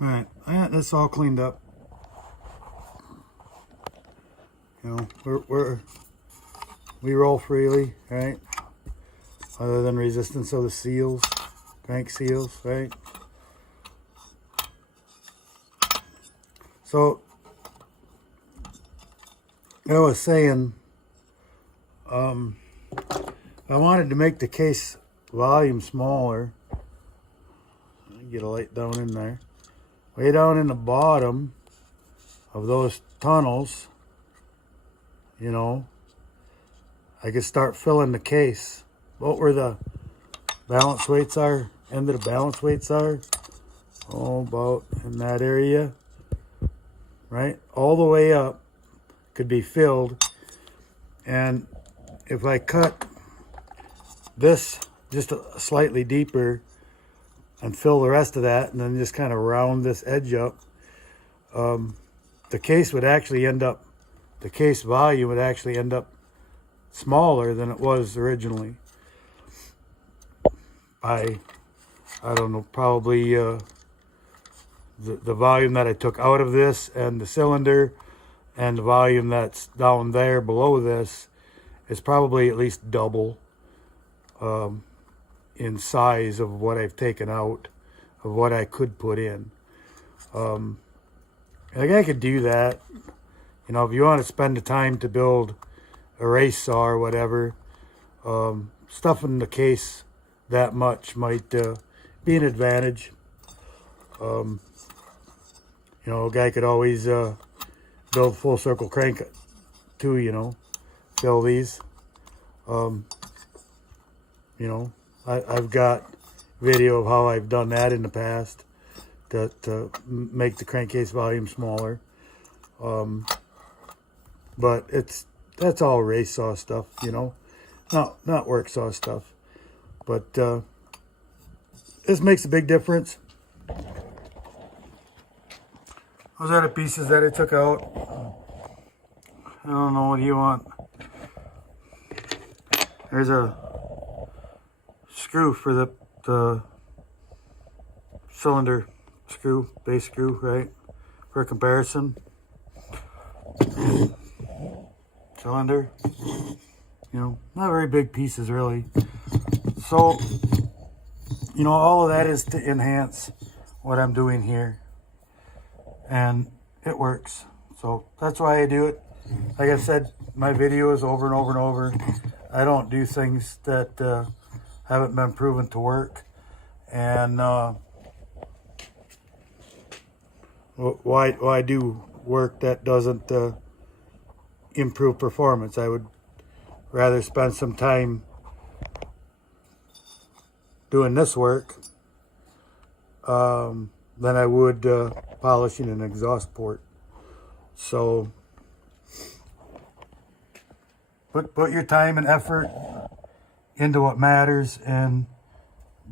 All right, I got this all cleaned up. You know, we roll freely, right? Other than resistance of the seals, crank seals, right? So I was saying, I wanted to make the case volume smaller. Get a light down in there. Way down in the bottom of those tunnels, you know, I could start filling the case. What where the balance weights are, end of the balance weights are, oh, about in that area, right? All the way up could be filled. And if I cut this just slightly deeper and fill the rest of that, and then just kind of round this edge up, the case would actually end up, the case volume would actually end up smaller than it was originally. I don't know, probably the volume that I took out of this and the cylinder and the volume that's down there below this is probably at least double in size of what I've taken out, of what I could put in. Like I could do that. You know, if you want to spend the time to build a race saw or whatever, stuffing the case that much might be an advantage. You know, a guy could always build full circle crank too, you know, fill these. You know, I've got video of how I've done that in the past to make the crankcase volume smaller. But that's all race saw stuff, you know, not work saw stuff. But this makes a big difference. Those are the pieces that I took out. I don't know, what do you want? There's a screw for the cylinder screw, base screw, right? For comparison. Cylinder. You know, not very big pieces really. So, you know, all of that is to enhance what I'm doing here. And it works. So that's why I do it. Like I said, my videos over and over and over. I don't do things that haven't been proven to work. And why do work that doesn't improve performance? I would rather spend some time doing this work than I would polishing an exhaust port. So put your time and effort into what matters, and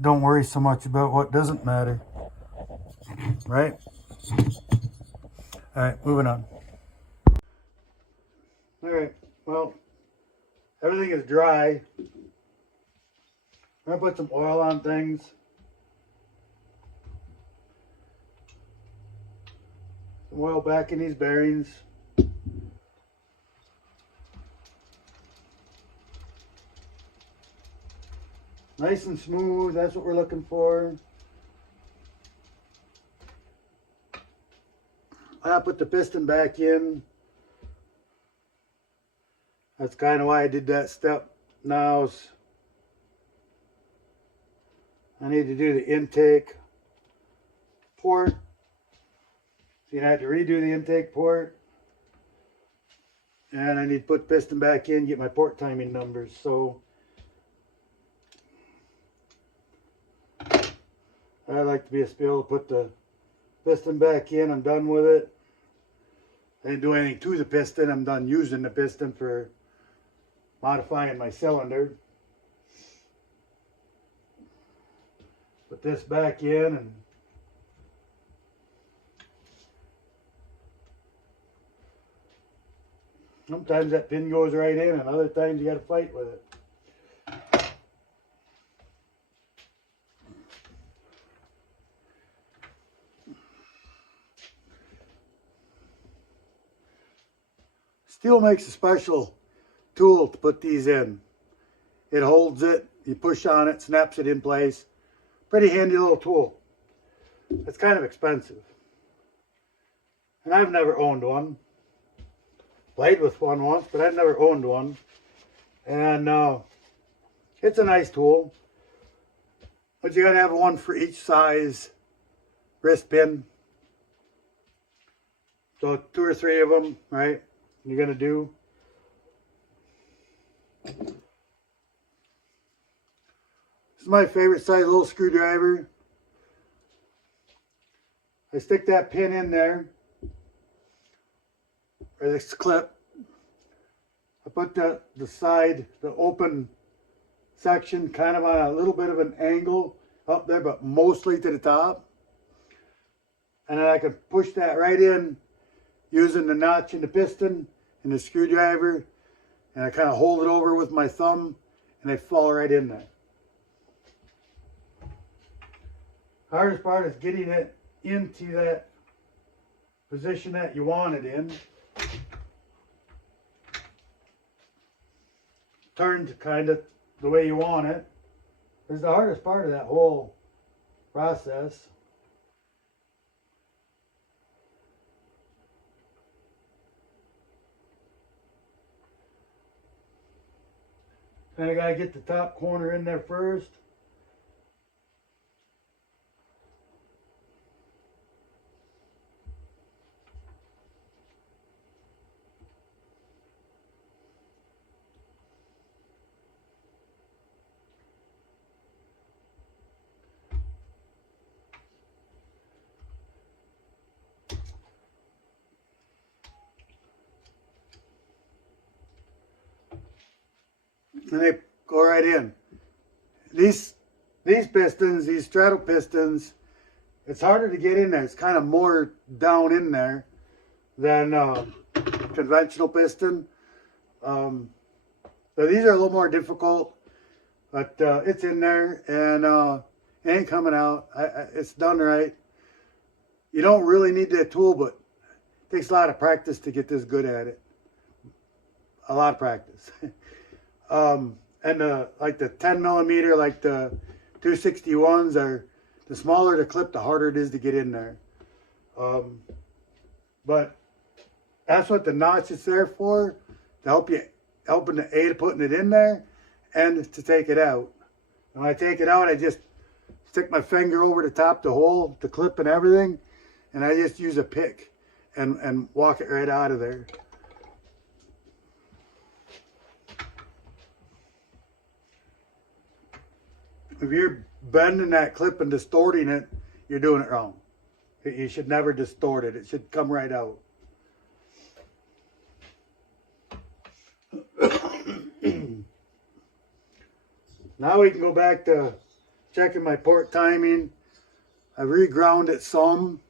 don't worry so much about what doesn't matter. Right? All right, moving on. All right, well, everything is dry. I'm gonna put some oil on things. Some oil back in these bearings. Nice and smooth, that's what we're looking for. I put the piston back in. That's kind of why I did that step. Now I need to do the intake port. So you have to redo the intake port. And I need to put piston back in, get my port timing numbers. So I like to be able to put the piston back in. I'm done with it. I didn't do anything to the piston. I'm done using the piston for modifying my cylinder. Put this back in, and sometimes that pin goes right in, and other times you got to fight with it. Stihl makes a special tool to put these in. It holds it, you push on it, snaps it in place. Pretty handy little tool. It's kind of expensive. And I've never owned one. Played with one once, but I've never owned one. And it's a nice tool. But you gotta have one for each size wrist pin. So 2 or 3 of them, right? You're gonna do. This is my favorite size little screwdriver. I stick that pin in there, or this clip. I put the side, the open section kind of on a little bit of an angle up there, but mostly to the top. And then I can push that right in using the notch in the piston and the screwdriver, and I kind of hold it over with my thumb and they fall right in there. Hardest part is getting it into that position that you want it in. Turned kind of the way you want it. Is the hardest part of that whole process. Then I gotta get the top corner in there first. And they go right in. These pistons, these straddle pistons, it's harder to get in there. It's kind of more down in there than conventional piston. So these are a little more difficult, but it's in there and it ain't coming out. It's done right. You don't really need that tool, but it takes a lot of practice to get this good at it. A lot of practice. And like the 10 millimeter, like the 261s are, the smaller the clip, the harder it is to get in there. But that's what the notch is there for, to help you, helping to aid putting it in there and to take it out. And when I take it out, I just stick my finger over the top, the hole, the clip and everything, and I just use a pick and walk it right out of there. If you're bending that clip and distorting it, you're doing it wrong. You should never distort it. It should come right out. Now we can go back to checking my port timing. I reground it some,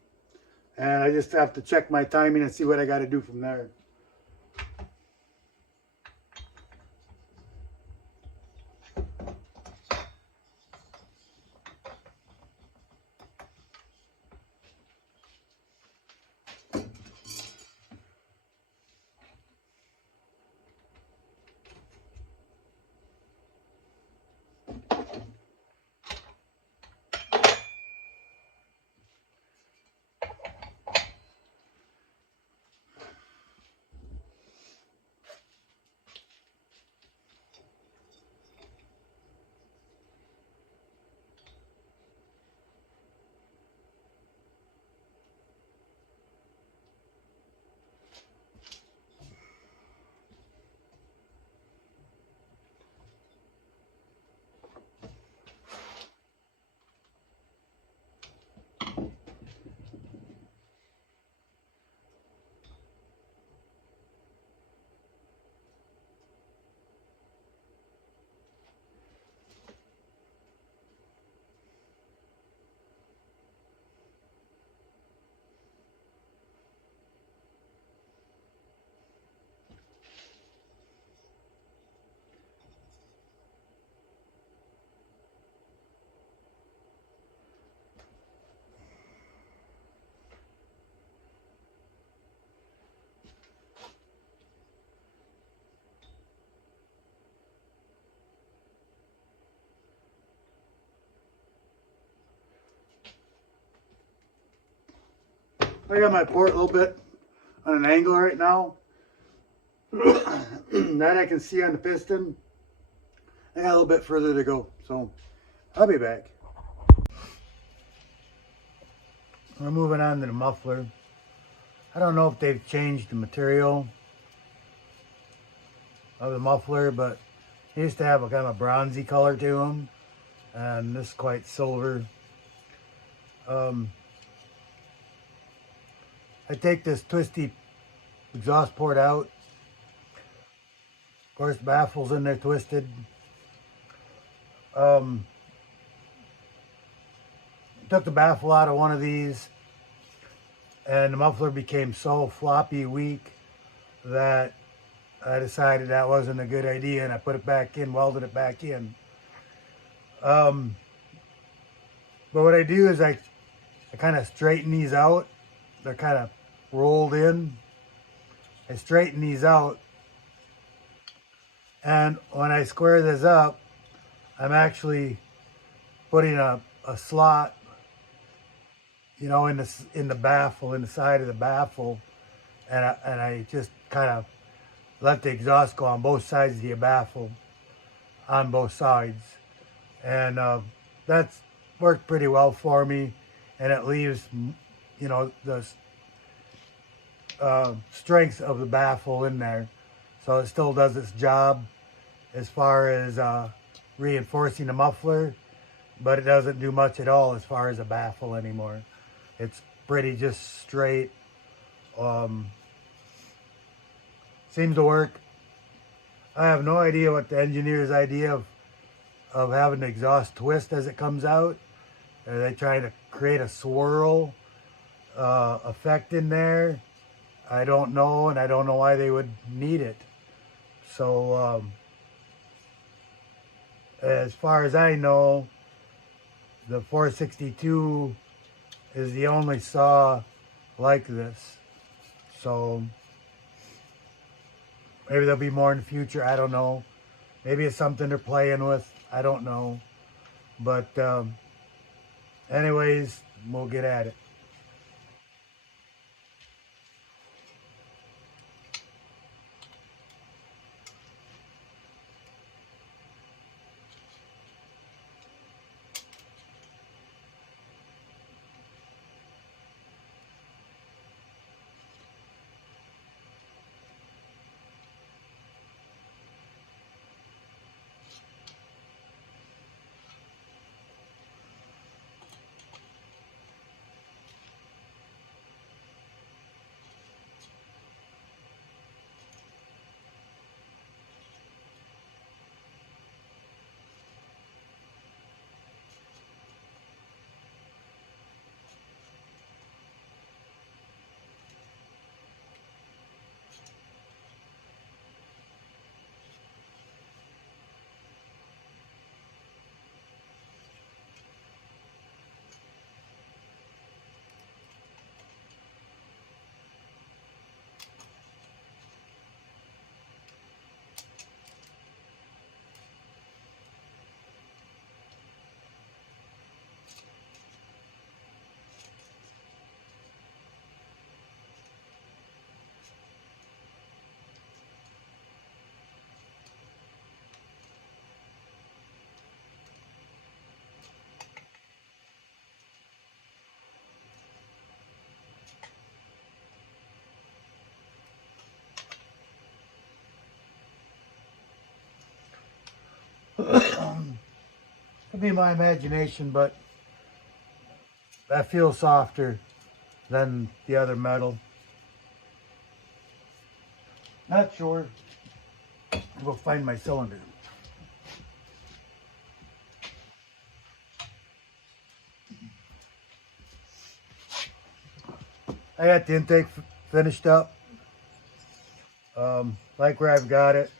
and I just have to check my timing and see what I got to do from there. I got my port a little bit on an angle right now. That I can see on the piston. I got a little bit further to go, so I'll be back. We're moving on to the muffler. I don't know if they've changed the material of the muffler, but it used to have a kind of bronzy color to them, and this is quite silver. I take this twisty exhaust port out. Of course, baffles in there twisted. Took the baffle out of one of these, and the muffler became so floppy weak that I decided that wasn't a good idea, and I put it back in, welded it back in. But what I do is I kind of straighten these out. They're kind of rolled in. I straighten these out, and when I square this up, I'm actually putting a slot, you know, in the baffle, in the side of the baffle, and I just kind of let the exhaust go on both sides of the baffle, on both sides, and that's worked pretty well for me, and it leaves, you know, the strength of the baffle in there, so it still does its job as far as reinforcing the muffler, but it doesn't do much at all as far as a baffle anymore. It's pretty just straight. Seems to work. I have no idea what the engineer's idea of having the exhaust twist as it comes out. Are they trying to create a swirl effect in there? I don't know, and I don't know why they would need it. So as far as I know, the 462 is the only saw like this. So maybe there'll be more in the future. I don't know. Maybe it's something they're playing with. I don't know. But anyways, we'll get at it. Could be my imagination, but that feels softer than the other metal. Not sure. I'll go find my cylinder. I got the intake finished up. Like where I've got it.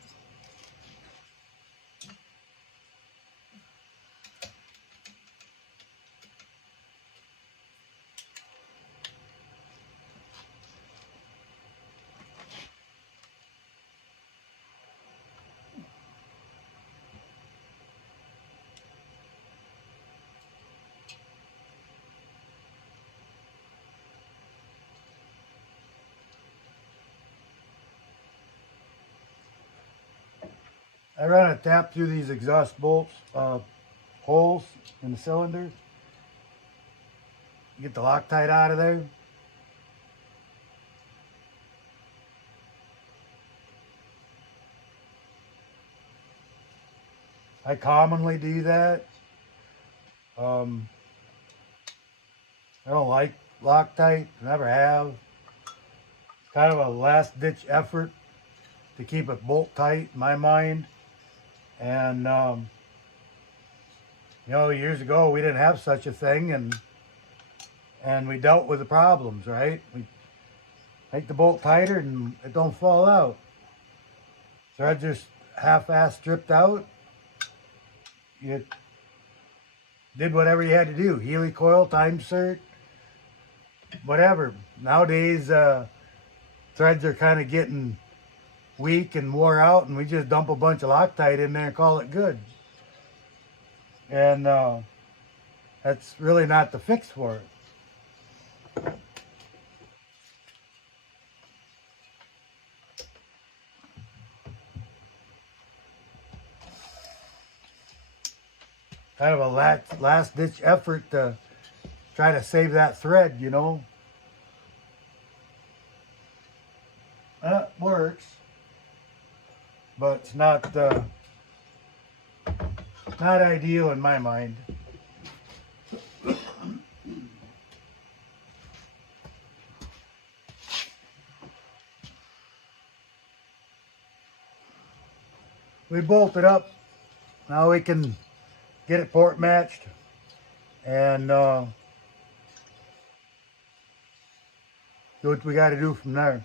I run a tap through these exhaust bolts, holes in the cylinder. Get the Loctite out of there. I commonly do that. I don't like Loctite, never have. It's kind of a last ditch effort to keep it bolt tight in my mind. And, you know, years ago we didn't have such a thing, and we dealt with the problems, right? We make the bolt tighter and it don't fall out. Threads just half-ass stripped out. You did whatever you had to do. Healy coil, time cert, whatever. Nowadays, threads are kind of getting weak and wore out, and we just dump a bunch of Loctite in there and call it good. And that's really not the fix for it. Kind of a last ditch effort to try to save that thread, you know. That works, but it's not ideal in my mind. We bolted up. Now we can get it port matched and do what we got to do from there.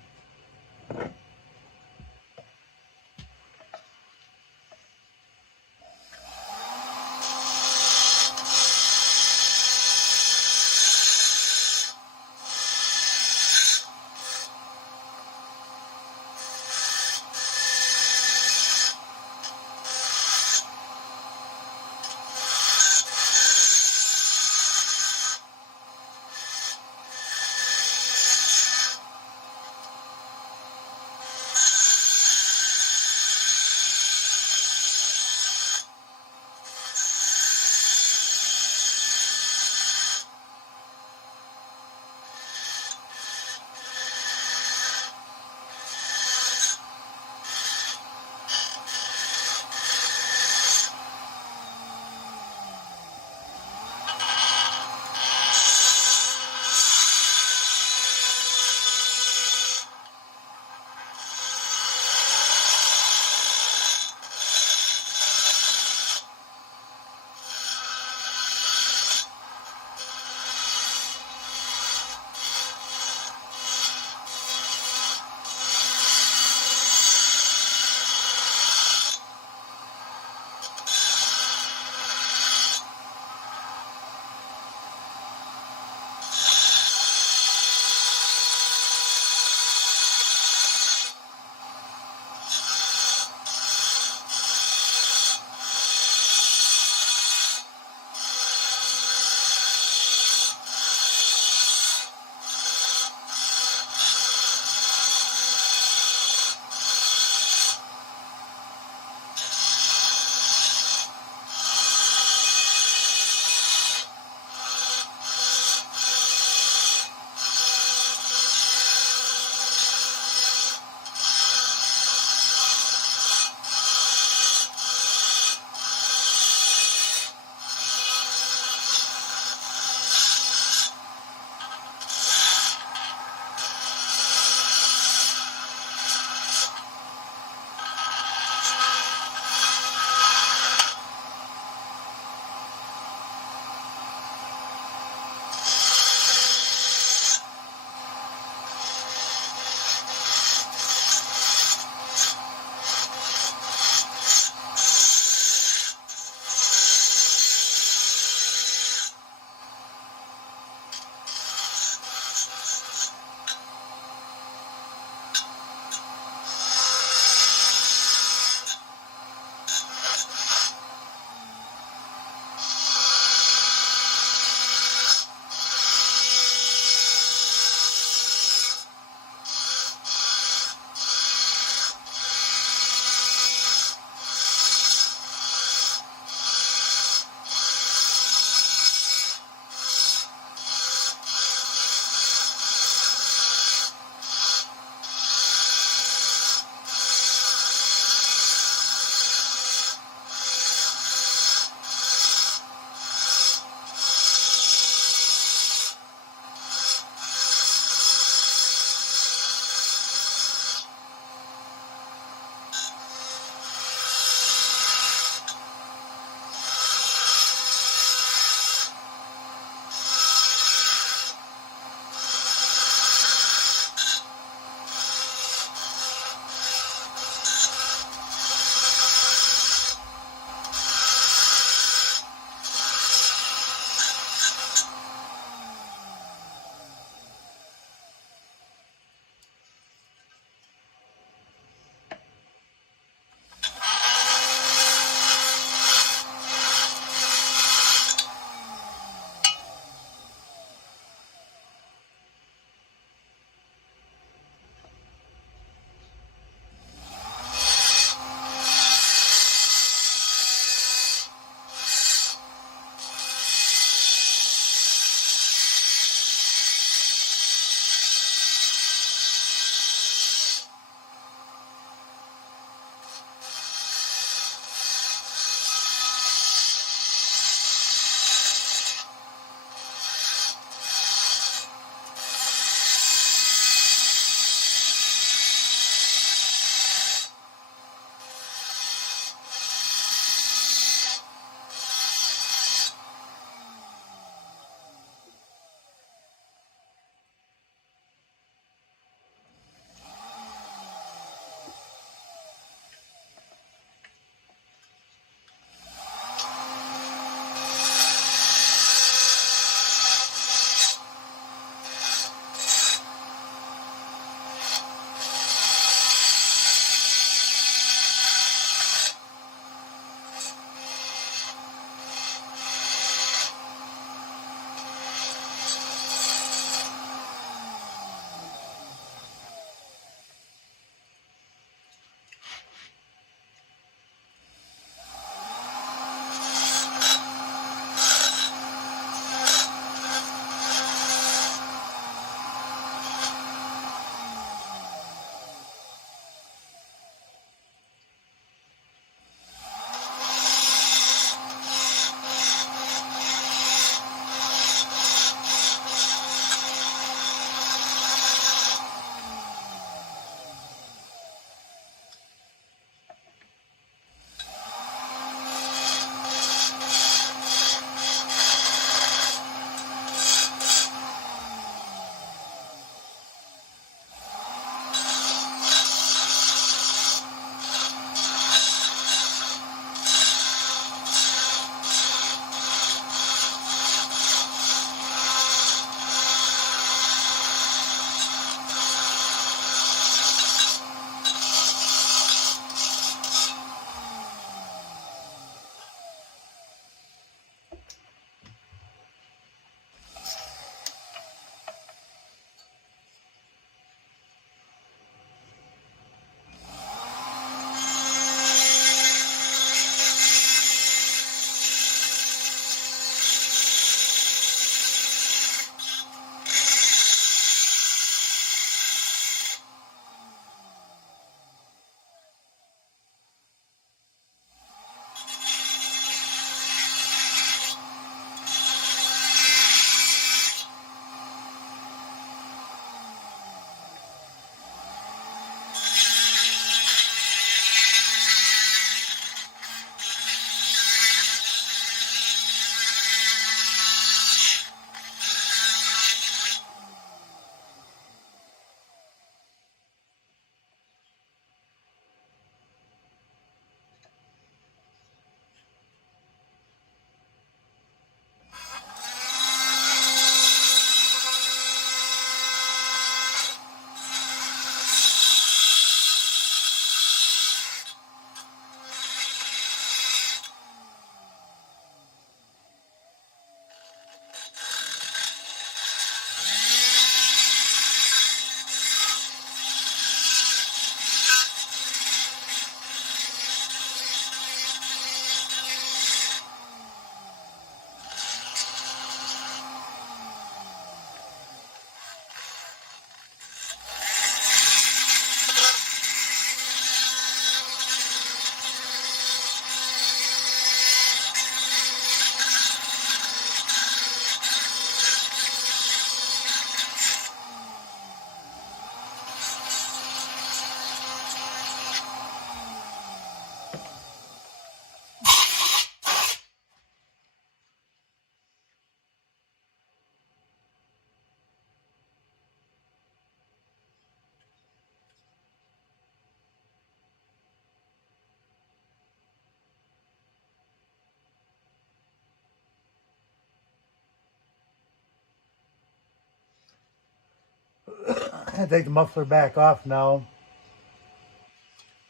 take the muffler back off now.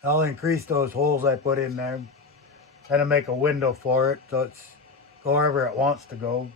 I'll increase those holes I put in there. Kind of make a window for it so it's go wherever it wants to go.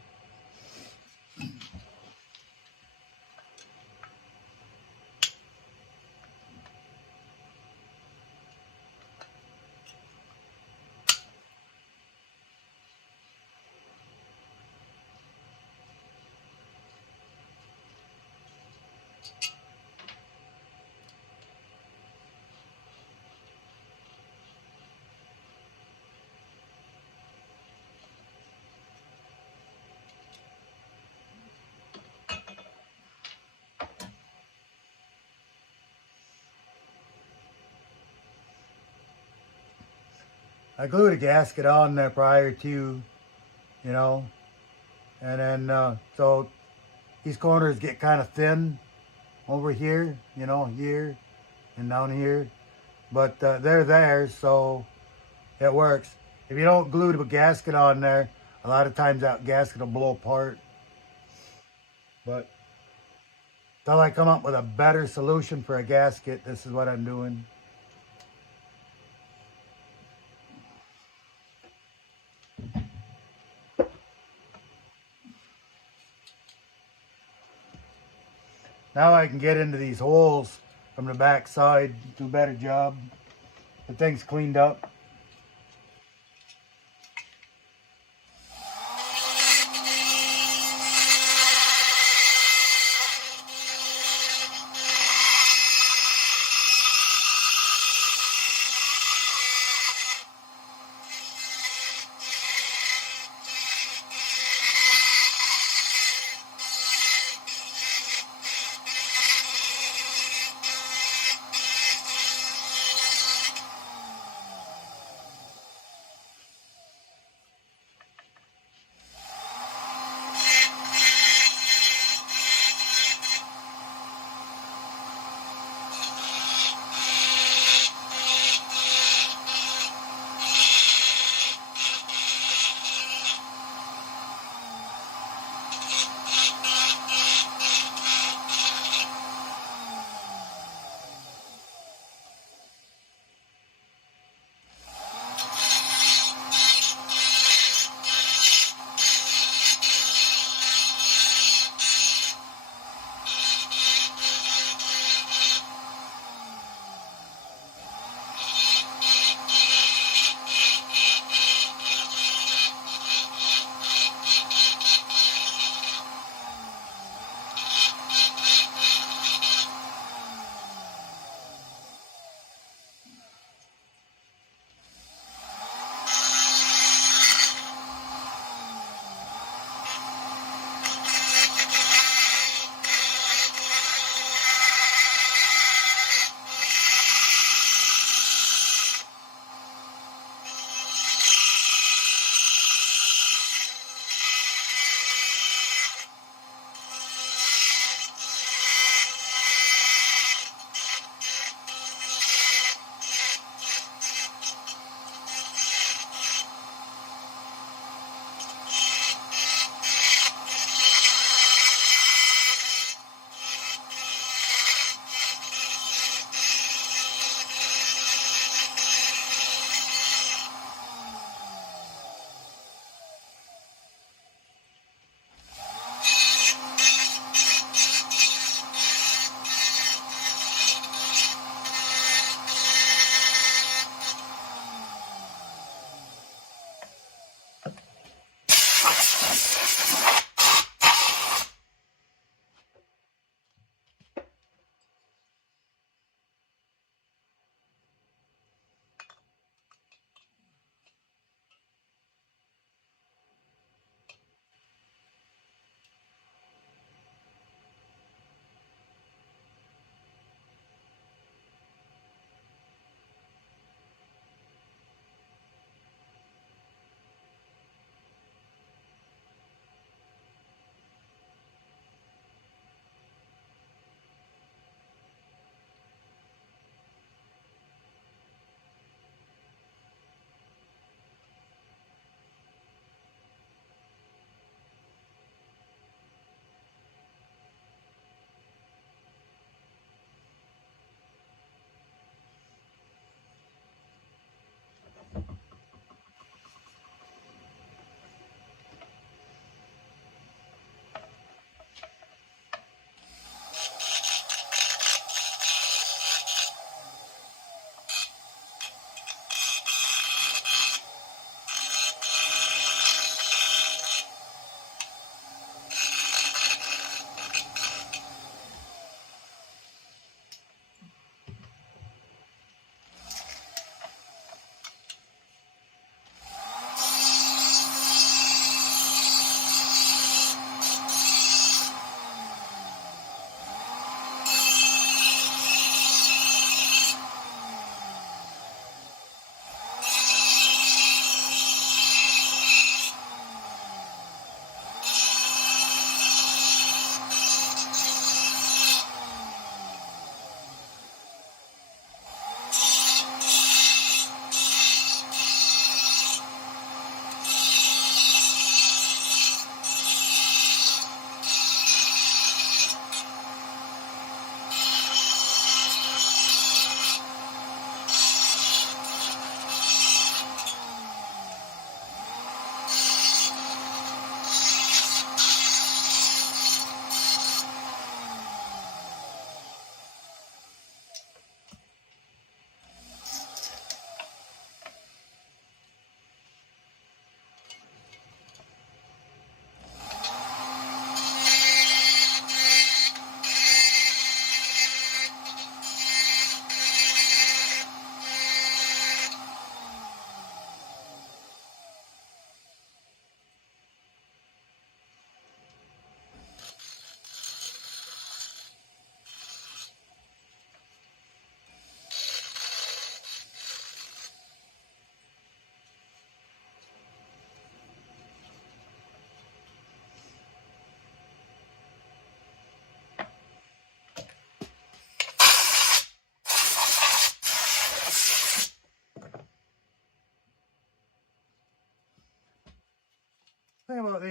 I glued a gasket on there prior to, you know, and then so these corners get kind of thin over here, you know, here and down here, but they're there, so it works. If you don't glue the gasket on there, a lot of times that gasket will blow apart. But until I come up with a better solution for a gasket, this is what I'm doing. Now I can get into these holes from the back side, do a better job. The thing's cleaned up.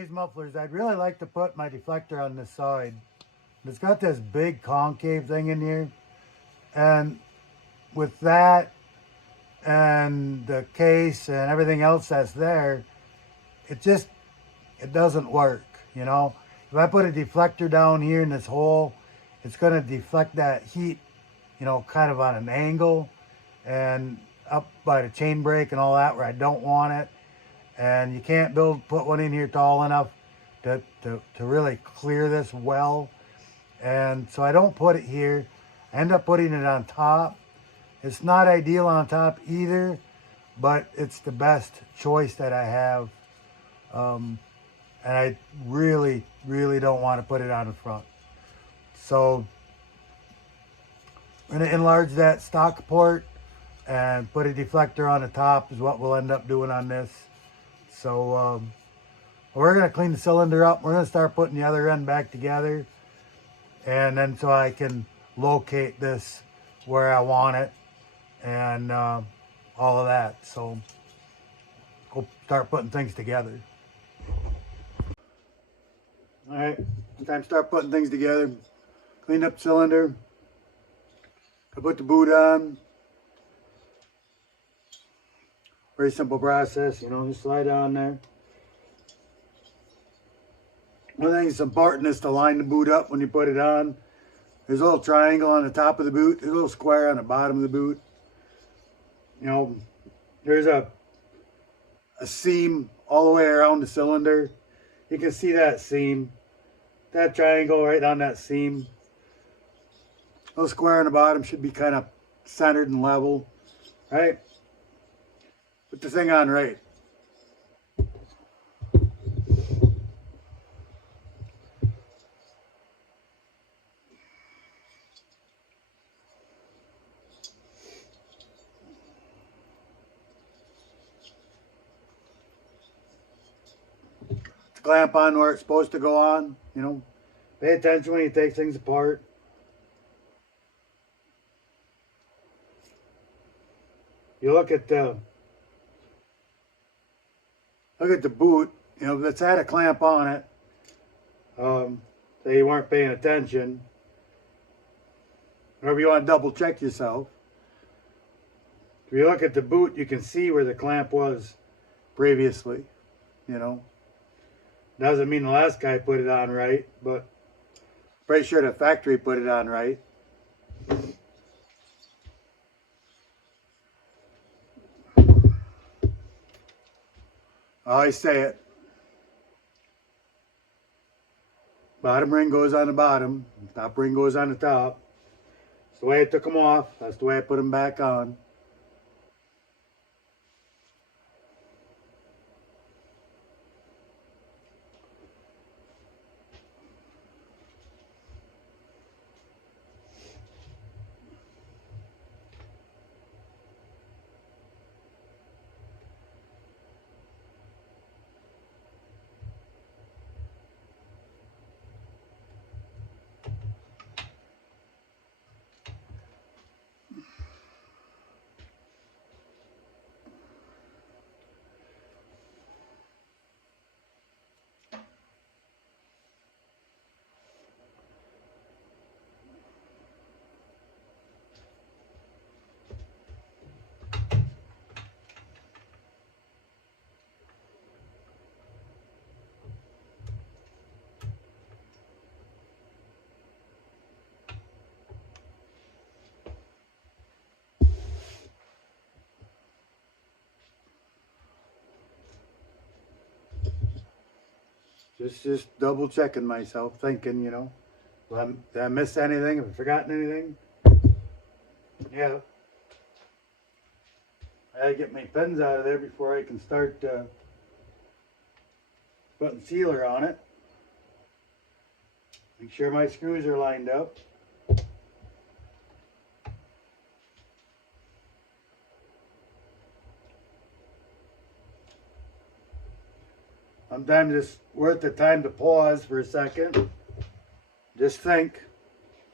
these mufflers, I'd really like to put my deflector on this side. It's got this big concave thing in here. And with that and the case and everything else that's there, it doesn't work, you know. If I put a deflector down here in this hole, it's going to deflect that heat, you know, kind of on an angle and up by the chain brake and all that where I don't want it. And you can't put one in here tall enough to really clear this well. And so I don't put it here. I end up putting it on top. It's not ideal on top either, but it's the best choice that I have. And I really, really don't want to put it on the front. So I'm going to enlarge that stock port and put a deflector on the top is what we'll end up doing on this. So we're going to clean the cylinder up. We're going to start putting the other end back together. And then so I can locate this where I want it and all of that. So we'll start putting things together. All right, it's time to start putting things together. Clean up the cylinder. I put the boot on. Very simple process, you know, just slide on there. One thing that's important is to line the boot up when you put it on. There's a little triangle on the top of the boot. There's a little square on the bottom of the boot. You know, there's a seam all the way around the cylinder. You can see that seam. That triangle right on that seam. A little square on the bottom should be kind of centered and level. Right? Put the thing on right. Clamp on where it's supposed to go on, you know. Pay attention when you take things apart. You look at the boot, you know, if it's had a clamp on it, say you weren't paying attention, or if you want to double check yourself, if you look at the boot, you can see where the clamp was previously, you know. Doesn't mean the last guy put it on right, but pretty sure the factory put it on right. I always say it. Bottom ring goes on the bottom, top ring goes on the top. That's the way I took them off. That's the way I put them back on. Just double checking myself, thinking, you know, did I miss anything? Have I forgotten anything? Yeah. I gotta get my pins out of there before I can start putting sealer on it. Make sure my screws are lined up. Sometimes it's worth the time to pause for a second. Just think,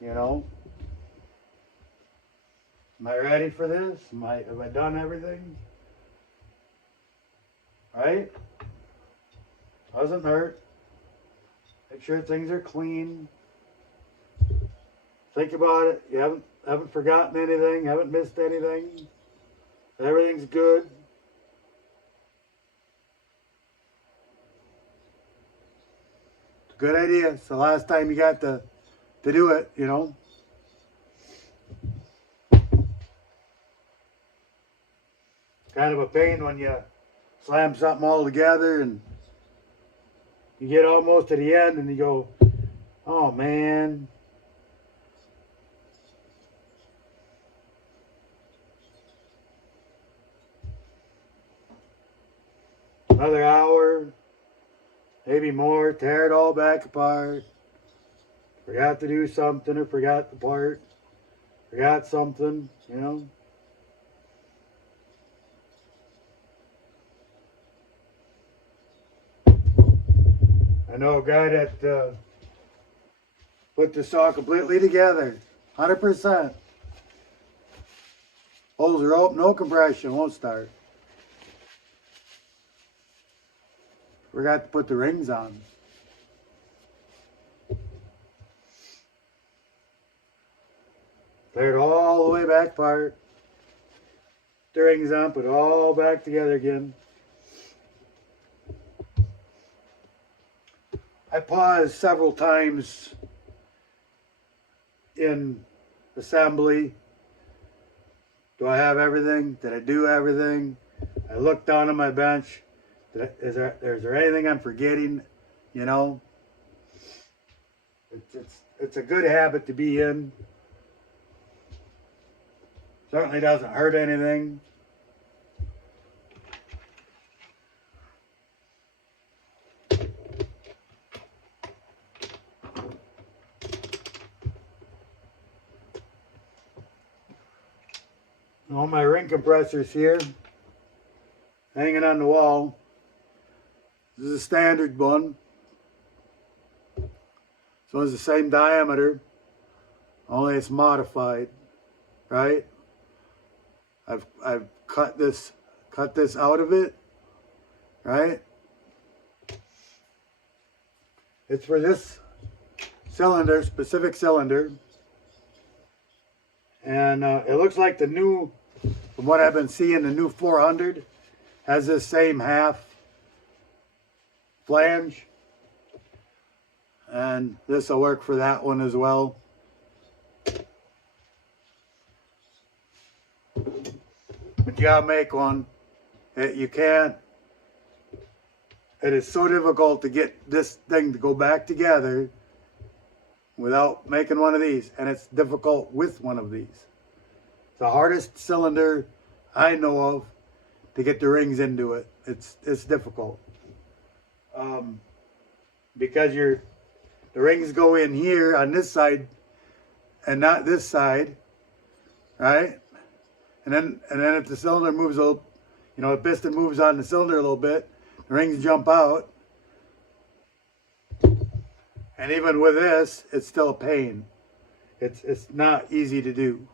you know, am I ready for this? Have I done everything? Right? Doesn't hurt. Make sure things are clean. Think about it. You haven't forgotten anything, haven't missed anything. Everything's good. It's a good idea. It's the last time you got to do it, you know. Kind of a pain when you slam something all together and you get almost to the end and you go, oh man. Another hour, maybe more, tear it all back apart. Forgot to do something or forgot the part. Forgot something, you know. I know a guy that put the saw completely together, 100%. Holes are open, no compression, won't start. Forgot to put the rings on. Tear it all the way back apart. The rings on, put it all back together again. I paused several times in assembly. Do I have everything? Did I do everything? I looked down on my bench. Is there anything I'm forgetting? You know, it's a good habit to be in. Certainly doesn't hurt anything. All my ring compressors here, hanging on the wall. This is a standard one. So it's the same diameter, only it's modified, right? I've cut this out of it, right? It's for this cylinder, specific cylinder. And it looks like the new, from what I've been seeing, the new 400 has this same half flange. And this will work for that one as well. But you gotta make one. You can't. It is so difficult to get this thing to go back together without making one of these. And it's difficult with one of these. The hardest cylinder I know of to get the rings into it. It's difficult. Because the rings go in here on this side and not this side, right? And then if the cylinder moves a little, you know, the piston moves on the cylinder a little bit, the rings jump out. And even with this, it's still a pain. It's not easy to do.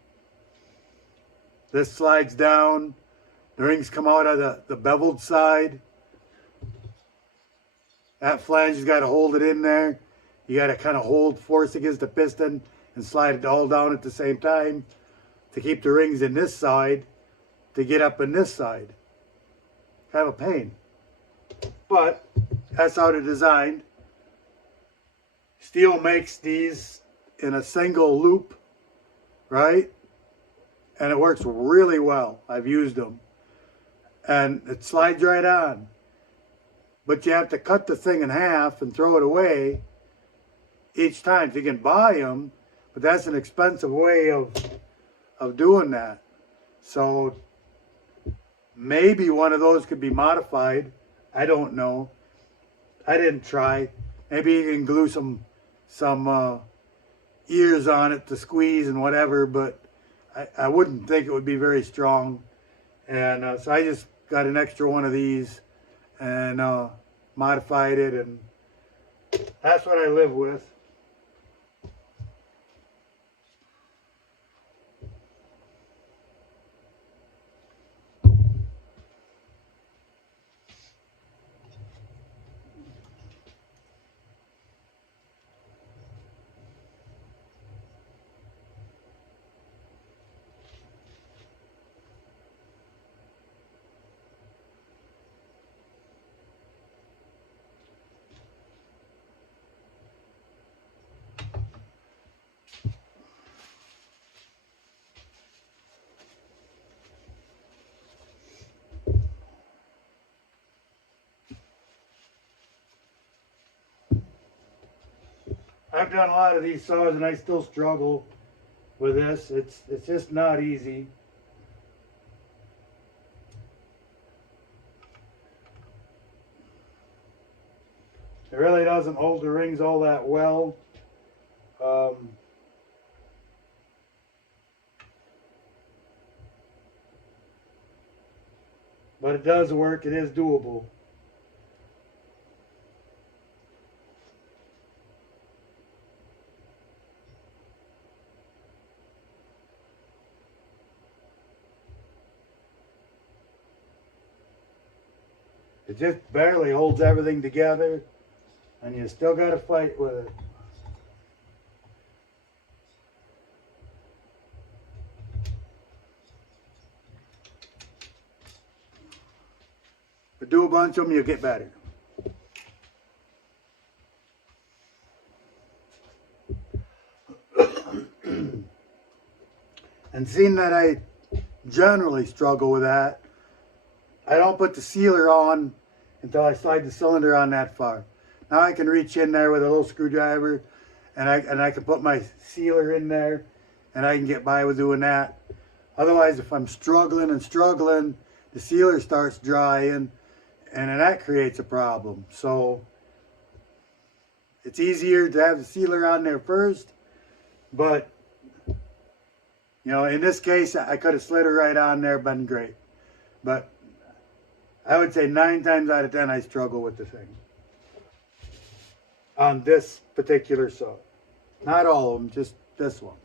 This slides down, the rings come out of the beveled side. That flange has got to hold it in there. You got to kind of hold force against the piston and slide it all down at the same time to keep the rings in this side to get up in this side. Kind of a pain. But that's how they're designed. Steel makes these in a single loop, right? And it works really well. I've used them. And it slides right on. But you have to cut the thing in half and throw it away each time. So you can buy them, but that's an expensive way of doing that. So maybe one of those could be modified. I don't know. I didn't try. Maybe you can glue some ears on it to squeeze and whatever, but I wouldn't think it would be very strong. And so I just got an extra one of these and modified it, and that's what I live with. I've done a lot of these saws and I still struggle with this. It's just not easy. It really doesn't hold the rings all that well. But it does work. It is doable. It just barely holds everything together, and you still got to fight with it. But do a bunch of them, you'll get better. And seeing that I generally struggle with that, I don't put the sealer on until I slide the cylinder on that far. Now I can reach in there with a little screwdriver and I can put my sealer in there and I can get by with doing that. Otherwise, if I'm struggling and struggling, the sealer starts drying and then that creates a problem. So it's easier to have the sealer on there first, but you know, in this case, I could have slid it right on there, been great. But I would say 9 times out of 10, I struggle with the thing. On this particular saw. Not all of them, just this one.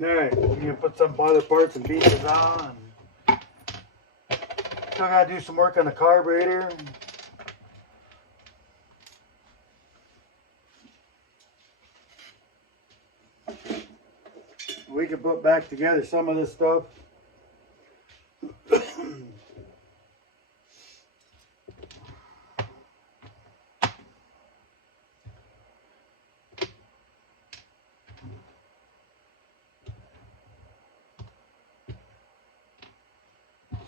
Alright, I'm gonna put some other parts and pieces on. Still gotta do some work on the carburetor. We can put back together some of this stuff.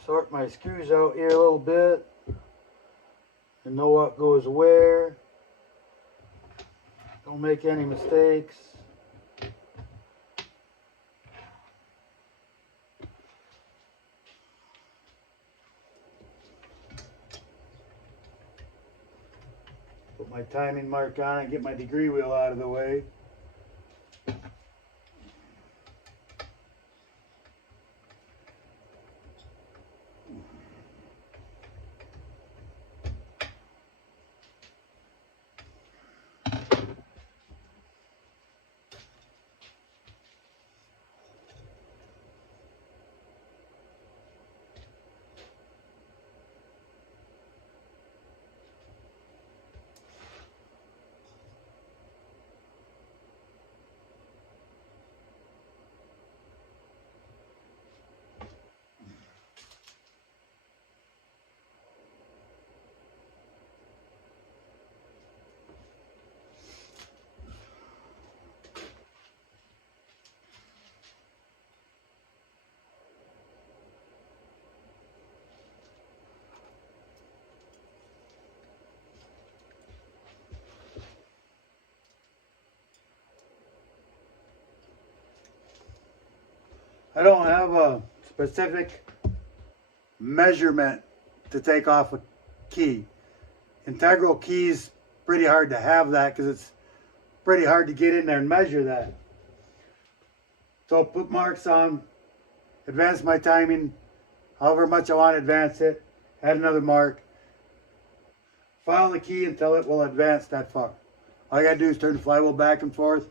Sort my screws out here a little bit and know what goes where. Don't make any mistakes. Put my timing mark on it, get my degree wheel out of the way. I don't have a specific measurement to take off a key. Integral keys, pretty hard to have that because it's pretty hard to get in there and measure that. So put marks on, advance my timing, however much I want to advance it, add another mark, follow the key until it will advance that far. All I got to do is turn the flywheel back and forth,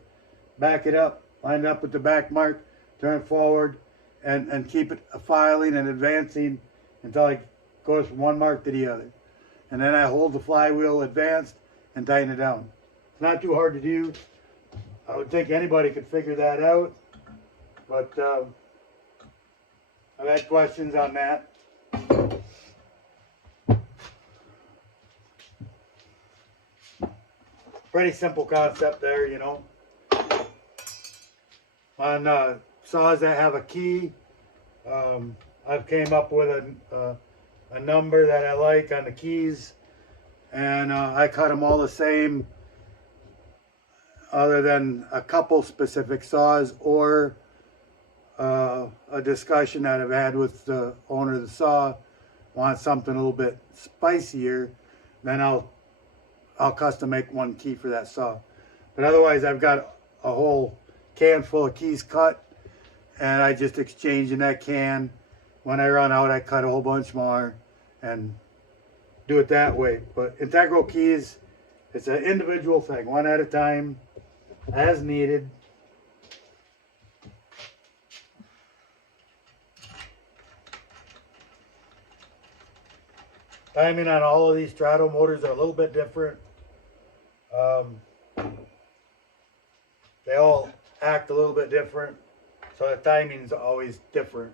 back it up, line it up with the back mark, turn it forward, and keep it filing and advancing until it goes from one mark to the other. And then I hold the flywheel advanced and tighten it down. It's not too hard to do. I would think anybody could figure that out, but I've had questions on that. Pretty simple concept there, you know. On saws that have a key, I've came up with a number that I like on the keys, and I cut them all the same other than a couple specific saws or a discussion that I've had with the owner of the saw. Want something a little bit spicier, then I'll custom make one key for that saw. But otherwise I've got a whole can full of keys cut, and I just exchange in that can. When I run out, I cut a whole bunch more and do it that way. But integral keys, it's an individual thing, one at a time, as needed. Timing on all of these Strato motors are a little bit different. They all act a little bit different, so the timing's always different.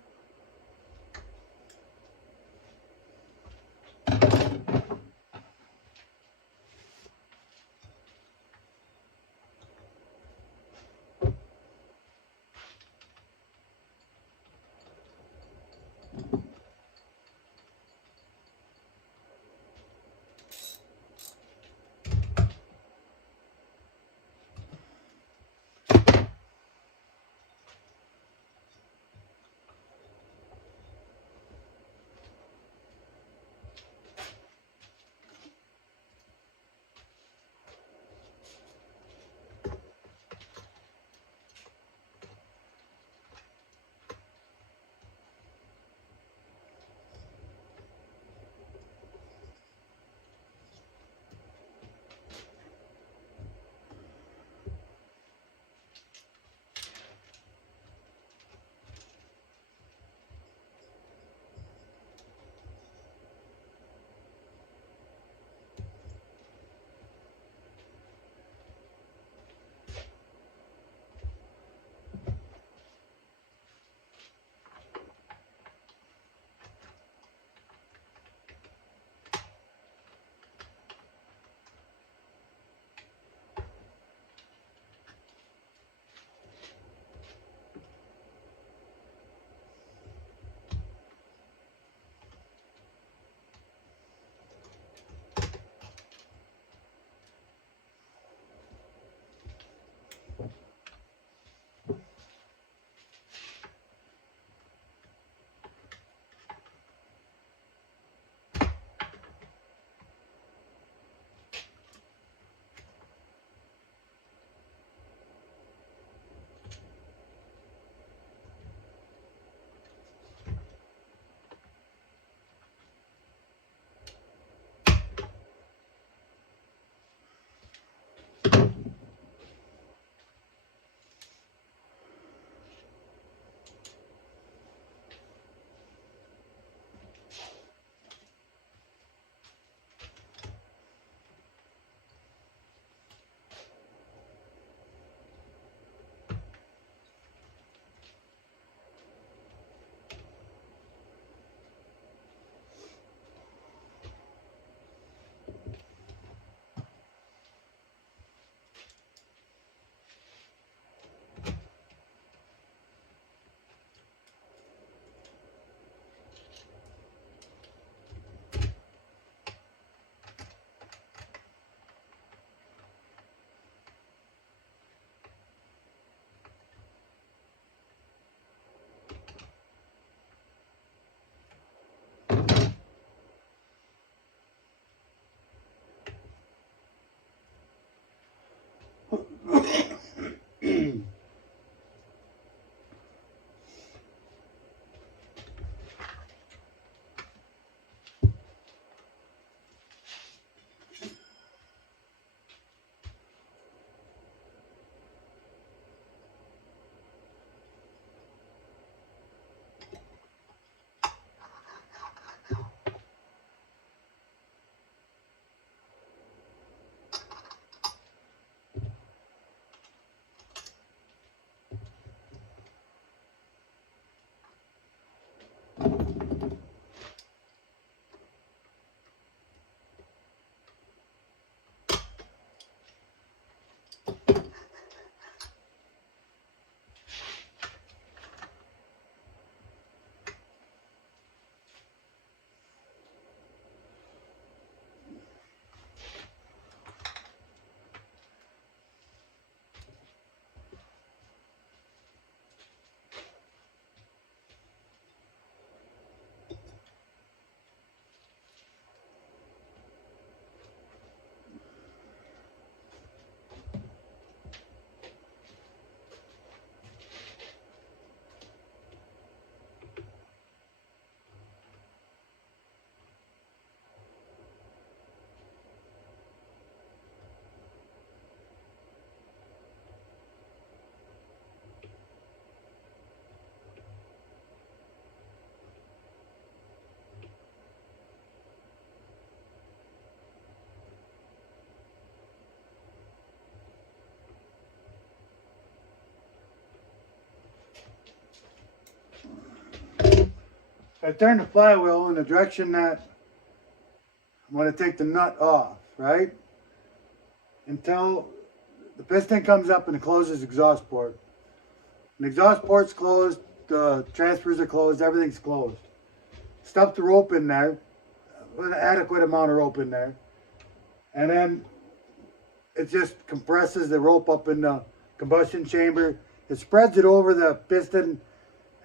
I turn the flywheel in the direction that I'm going to take the nut off, right? Until the piston comes up and it closes the exhaust port. When the exhaust port's closed, the transfers are closed, everything's closed. Stuff the rope in there, with an adequate amount of rope in there. And then it just compresses the rope up in the combustion chamber. It spreads it over the piston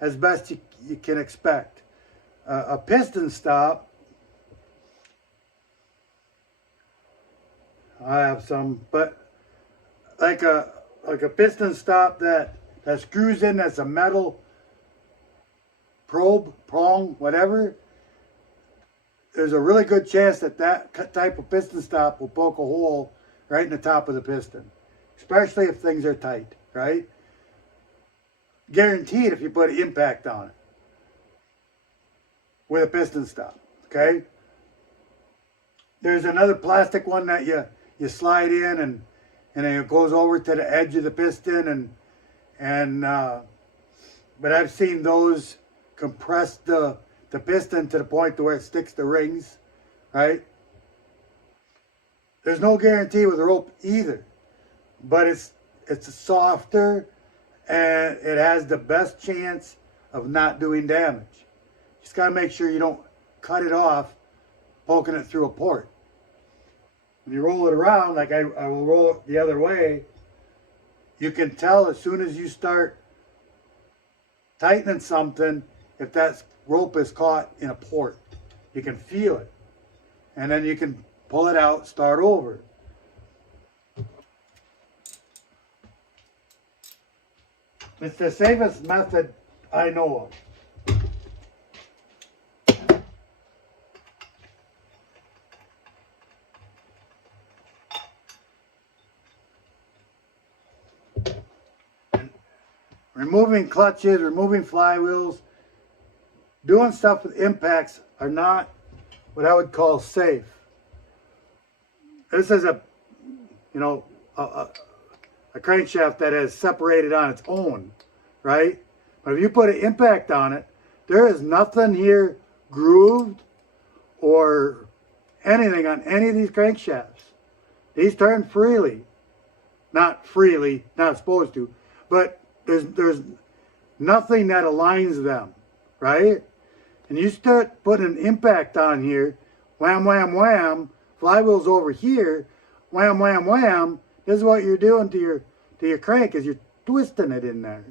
as best you can expect. A piston stop, I have some, but like a piston stop that screws in, that's a metal probe, prong, whatever, there's a really good chance that type of piston stop will poke a hole right in the top of the piston, especially if things are tight, right? Guaranteed if you put an impact on it with a piston stop, okay? There's another plastic one that you slide in and then it goes over to the edge of the piston but I've seen those compress the piston to the point to where it sticks the rings, right? There's no guarantee with the rope either, but it's softer and it has the best chance of not doing damage. Just got to make sure you don't cut it off poking it through a port. When you roll it around, like I will roll it the other way, you can tell as soon as you start tightening something if that rope is caught in a port. You can feel it. And then you can pull it out, start over. It's the safest method I know of. Removing clutches, removing flywheels, doing stuff with impacts are not what I would call safe. This is a crankshaft that has separated on its own, right? But if you put an impact on it, there is nothing here grooved or anything on any of these crankshafts. These turn freely. Not freely, not supposed to, but there's nothing that aligns them, right? And you start putting an impact on here, wham, wham, wham, flywheel's over here, wham, wham, wham. This is what you're doing to your crank, is you're twisting it in there,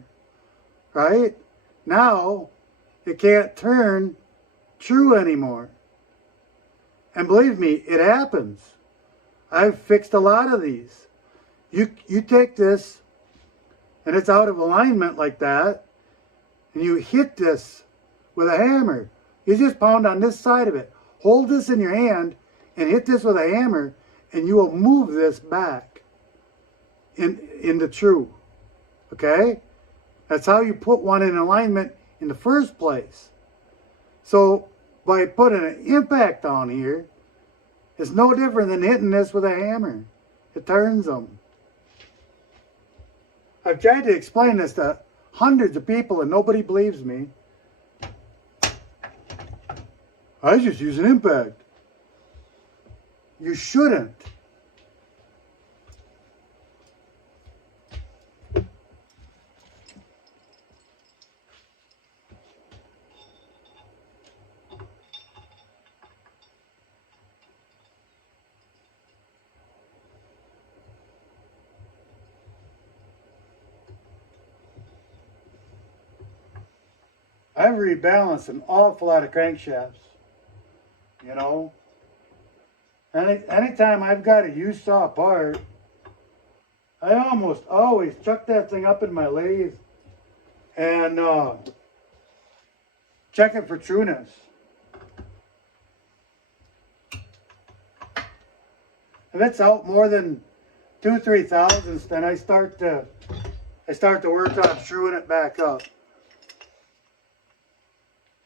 right? Now, it can't turn true anymore. And believe me, it happens. I've fixed a lot of these. You take this, and it's out of alignment like that, and you hit this with a hammer. You just pound on this side of it. Hold this in your hand and hit this with a hammer, and you will move this back in the true. Okay? That's how you put one in alignment in the first place. So by putting an impact on here, it's no different than hitting this with a hammer. It turns them. I've tried to explain this to hundreds of people and nobody believes me. I just use an impact. You shouldn't. I've rebalanced an awful lot of crankshafts, you know. Anytime I've got a used saw part, I almost always chuck that thing up in my lathe and check it for trueness. If it's out more than 2-3 thousandths, then I start to work on truing it back up.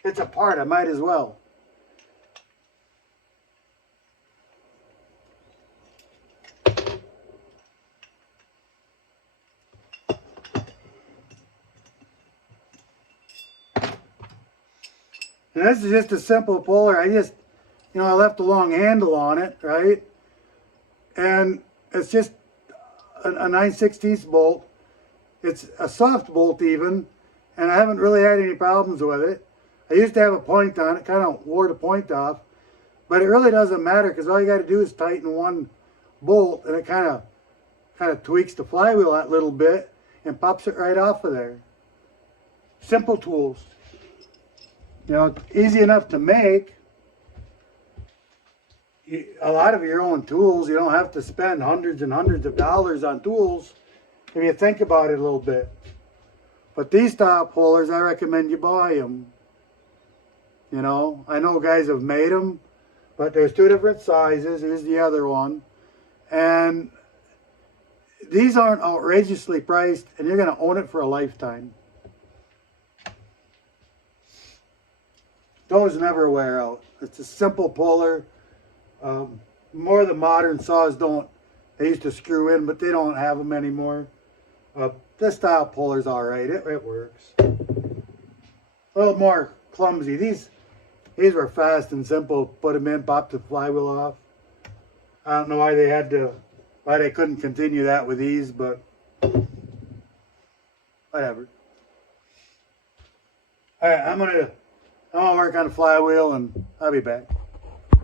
It's a part, I might as well. And this is just a simple puller. I left a long handle on it, right? And it's just a 9/16 bolt. It's a soft bolt even, and I haven't really had any problems with it. I used to have a point on it, kind of wore the point off, but it really doesn't matter because all you got to do is tighten one bolt, and it kind of tweaks the flywheel that little bit and pops it right off of there. Simple tools. You know, easy enough to make. A lot of your own tools, you don't have to spend hundreds and hundreds of dollars on tools if you think about it a little bit. But these style pullers, I recommend you buy them. You know, I know guys have made them, but there's 2 different sizes. Here's the other one. And these aren't outrageously priced, and you're going to own it for a lifetime. Those never wear out. It's a simple puller. More of the modern saws they used to screw in, but they don't have them anymore. This style puller's all right. It works. A little more clumsy. These were fast and simple. Put them in, pop the flywheel off. I don't know why they couldn't continue that with these, but whatever. All right, I'm gonna work on the flywheel, and I'll be back.